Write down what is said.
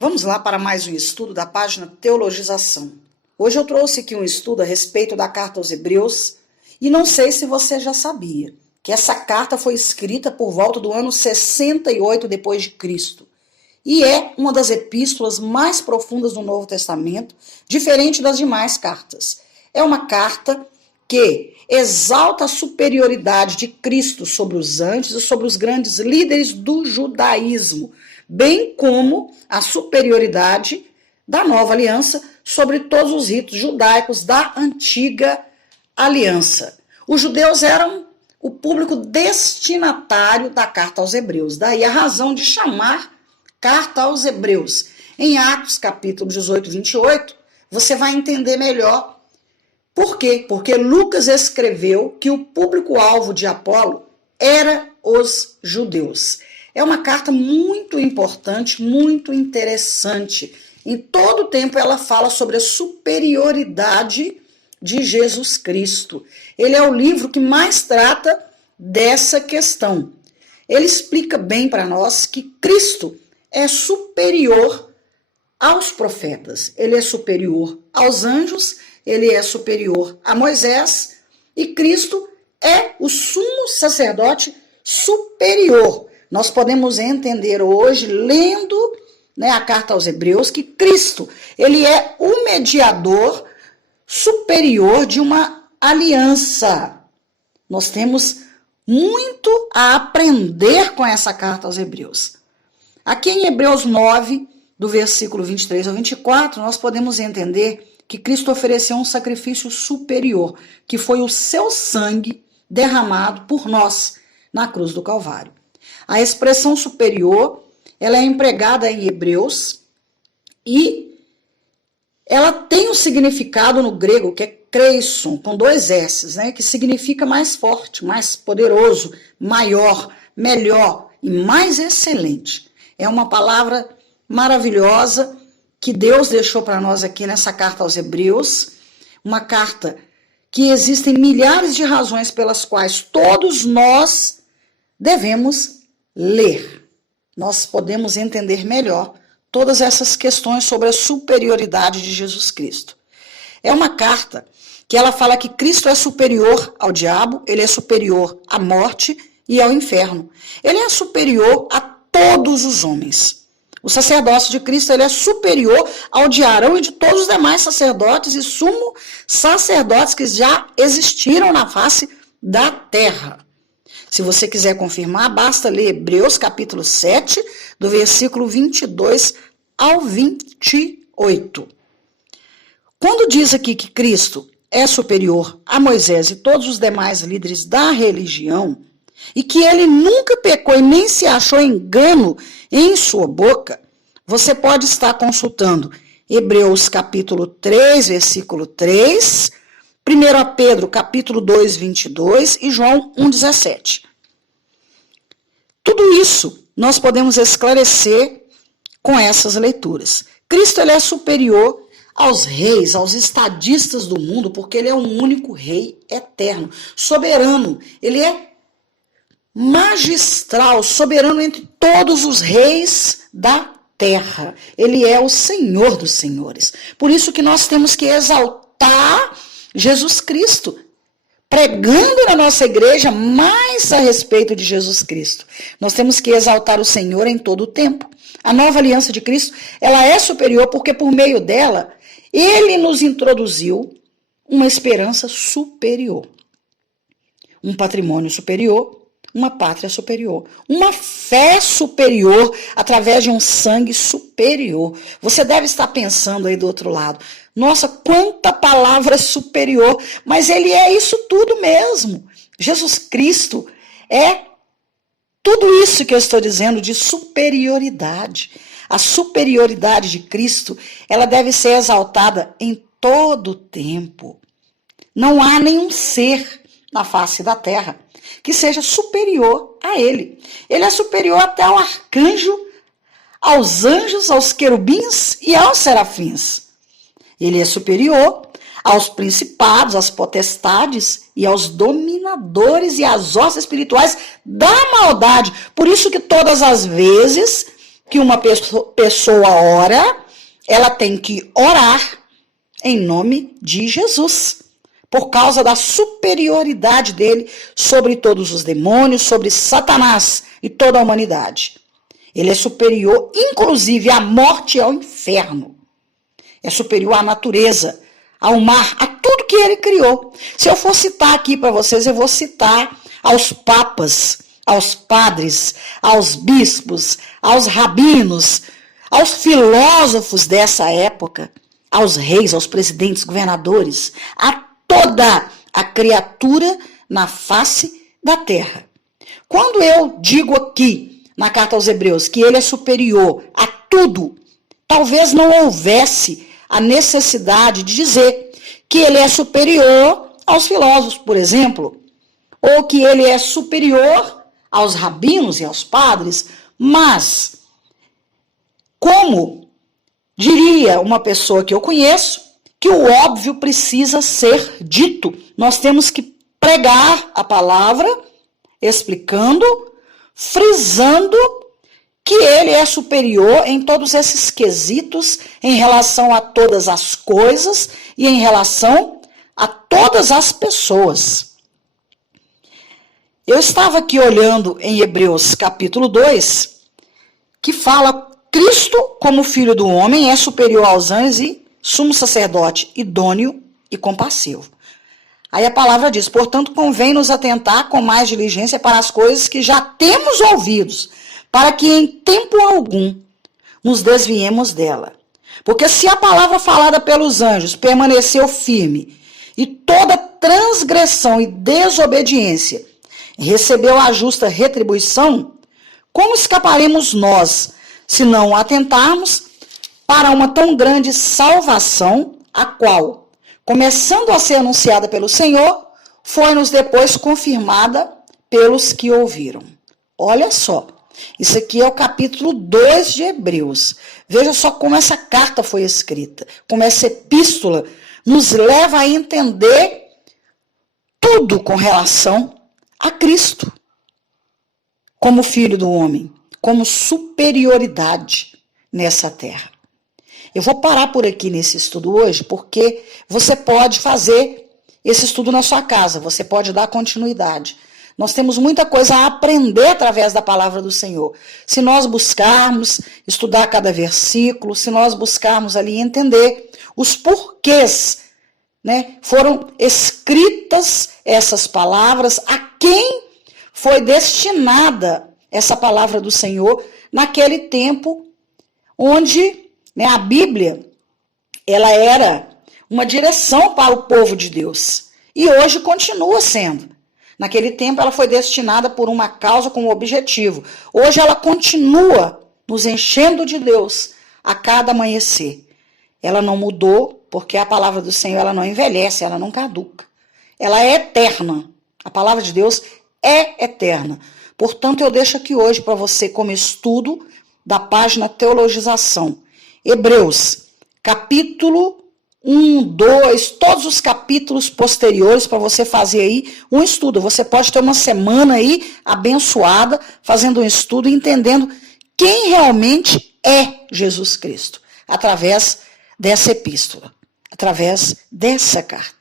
Vamos lá para mais um estudo da página Teologização. Hoje eu trouxe aqui um estudo a respeito da carta aos Hebreus e não sei se você já sabia que essa carta foi escrita por volta do ano 68 depois de Cristo e é uma das epístolas mais profundas do Novo Testamento, diferente das demais cartas. É uma carta que exalta a superioridade de Cristo sobre os anjos e sobre os grandes líderes do judaísmo, bem como a superioridade da nova aliança sobre todos os ritos judaicos da antiga aliança. Os judeus eram o público destinatário da carta aos Hebreus, daí a razão de chamar carta aos Hebreus. Em Atos capítulo 18, 28, você vai entender melhor por quê? Porque Lucas escreveu que o público-alvo de Apolo era os judeus. É uma carta muito importante, muito interessante. Em todo o tempo ela fala sobre a superioridade de Jesus Cristo. Ele é o livro que mais trata dessa questão. Ele explica bem para nós que Cristo é superior aos profetas. Ele é superior aos anjos, ele é superior a Moisés e Cristo é o sumo sacerdote superior. Nós podemos entender hoje, lendo a carta aos Hebreus, que Cristo ele é o mediador superior de uma aliança. Nós temos muito a aprender com essa carta aos Hebreus. Aqui em Hebreus 9, do versículo 23 ao 24, nós podemos entender que Cristo ofereceu um sacrifício superior, que foi o seu sangue derramado por nós na cruz do Calvário. A expressão superior, ela é empregada em Hebreus e ela tem um significado no grego que é kreison, com 2 S's, que significa mais forte, mais poderoso, maior, melhor e mais excelente. É uma palavra maravilhosa que Deus deixou para nós aqui nessa carta aos Hebreus, uma carta que existem milhares de razões pelas quais todos nós devemos ler. Nós podemos entender melhor todas essas questões sobre a superioridade de Jesus Cristo. É uma carta que ela fala que Cristo é superior ao diabo, ele é superior à morte e ao inferno. Ele é superior a todos os homens. O sacerdócio de Cristo ele é superior ao de Arão e de todos os demais sacerdotes e sumo sacerdotes que já existiram na face da terra. Se você quiser confirmar, basta ler Hebreus capítulo 7, do versículo 22 ao 28. Quando diz aqui que Cristo é superior a Moisés e todos os demais líderes da religião, e que ele nunca pecou e nem se achou engano em sua boca, você pode estar consultando Hebreus capítulo 3, versículo 3, 1 Pedro capítulo 2, 22 e João 1, 17. Tudo isso nós podemos esclarecer com essas leituras. Cristo ele é superior aos reis, aos estadistas do mundo, porque ele é o único rei eterno, soberano. Ele é magistral, soberano entre todos os reis da terra. Ele é o Senhor dos senhores. Por isso que nós temos que exaltar Jesus Cristo, pregando na nossa igreja mais a respeito de Jesus Cristo. Nós temos que exaltar o Senhor em todo o tempo. A nova aliança de Cristo, ela é superior porque por meio dela, ele nos introduziu uma esperança superior, um patrimônio superior, uma pátria superior, uma fé superior através de um sangue superior. Você deve estar pensando aí do outro lado, nossa, quanta palavra superior, mas ele é isso tudo mesmo. Jesus Cristo é tudo isso que eu estou dizendo de superioridade. A superioridade de Cristo, ela deve ser exaltada em todo o tempo. Não há nenhum ser na face da terra que seja superior a ele. Ele é superior até ao arcanjo, aos anjos, aos querubins e aos serafins. Ele é superior aos principados, às potestades e aos dominadores e às hostes espirituais da maldade. Por isso que todas as vezes que uma pessoa ora, ela tem que orar em nome de Jesus, por causa da superioridade dele sobre todos os demônios, sobre Satanás e toda a humanidade. Ele é superior, inclusive, à morte e ao inferno. É superior à natureza, ao mar, a tudo que ele criou. Se eu for citar aqui para vocês, eu vou citar aos papas, aos padres, aos bispos, aos rabinos, aos filósofos dessa época, aos reis, aos presidentes, governadores, a toda a criatura na face da terra. Quando eu digo aqui, na carta aos Hebreus, que ele é superior a tudo, talvez não houvesse a necessidade de dizer que ele é superior aos filósofos, por exemplo, ou que ele é superior aos rabinos e aos padres, mas, como diria uma pessoa que eu conheço, que o óbvio precisa ser dito. Nós temos que pregar a palavra, explicando, frisando que ele é superior em todos esses quesitos, em relação a todas as coisas e em relação a todas as pessoas. Eu estava aqui olhando em Hebreus capítulo 2, que fala Cristo como filho do homem é superior aos anjos e sumo sacerdote idôneo e compassivo. Aí a palavra diz, portanto, convém nos atentar com mais diligência para as coisas que já temos ouvidos, para que em tempo algum nos desviemos dela. Porque se a palavra falada pelos anjos permaneceu firme, e toda transgressão e desobediência recebeu a justa retribuição, como escaparemos nós, se não atentarmos para uma tão grande salvação, a qual, começando a ser anunciada pelo Senhor, foi-nos depois confirmada pelos que ouviram. Olha só, isso aqui é o capítulo 2 de Hebreus. Veja só como essa carta foi escrita, como essa epístola nos leva a entender tudo com relação a Cristo, como filho do homem, como superioridade nessa terra. Eu vou parar por aqui nesse estudo hoje, porque você pode fazer esse estudo na sua casa, você pode dar continuidade. Nós temos muita coisa a aprender através da palavra do Senhor. Se nós buscarmos estudar cada versículo, se nós buscarmos ali entender os porquês, né, foram escritas essas palavras, a quem foi destinada essa palavra do Senhor naquele tempo onde, né, a Bíblia, ela era uma direção para o povo de Deus. E hoje continua sendo. Naquele tempo ela foi destinada por uma causa com um objetivo. Hoje ela continua nos enchendo de Deus a cada amanhecer. Ela não mudou, porque a palavra do Senhor ela não envelhece, ela não caduca. Ela é eterna. A palavra de Deus é eterna. Portanto, eu deixo aqui hoje para você como estudo da página Teologização. Hebreus, capítulo 1, 2, todos os capítulos posteriores para você fazer aí um estudo. Você pode ter uma semana aí abençoada, fazendo um estudo e entendendo quem realmente é Jesus Cristo, através dessa epístola, através dessa carta.